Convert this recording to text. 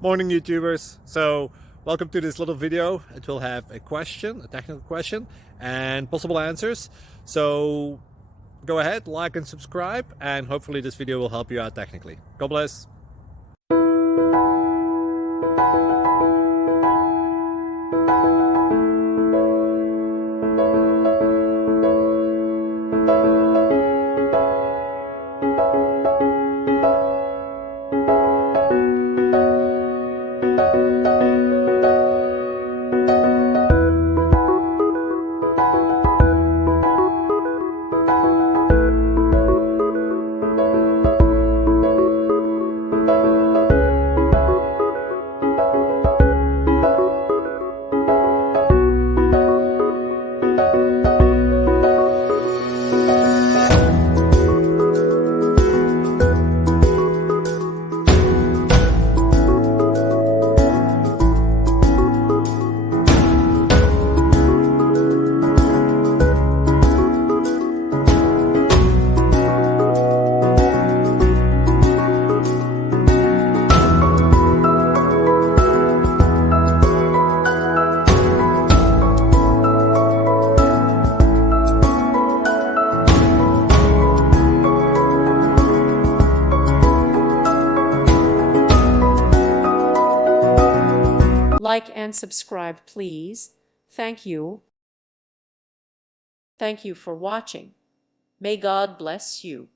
Morning YouTubers. So welcome to this little video. It will have a question, a technical question, and possible answers. So go ahead, like and subscribe, and hopefully this video will help you out technically. God bless. Like and subscribe, please. Thank you. Thank you for watching. May God bless you.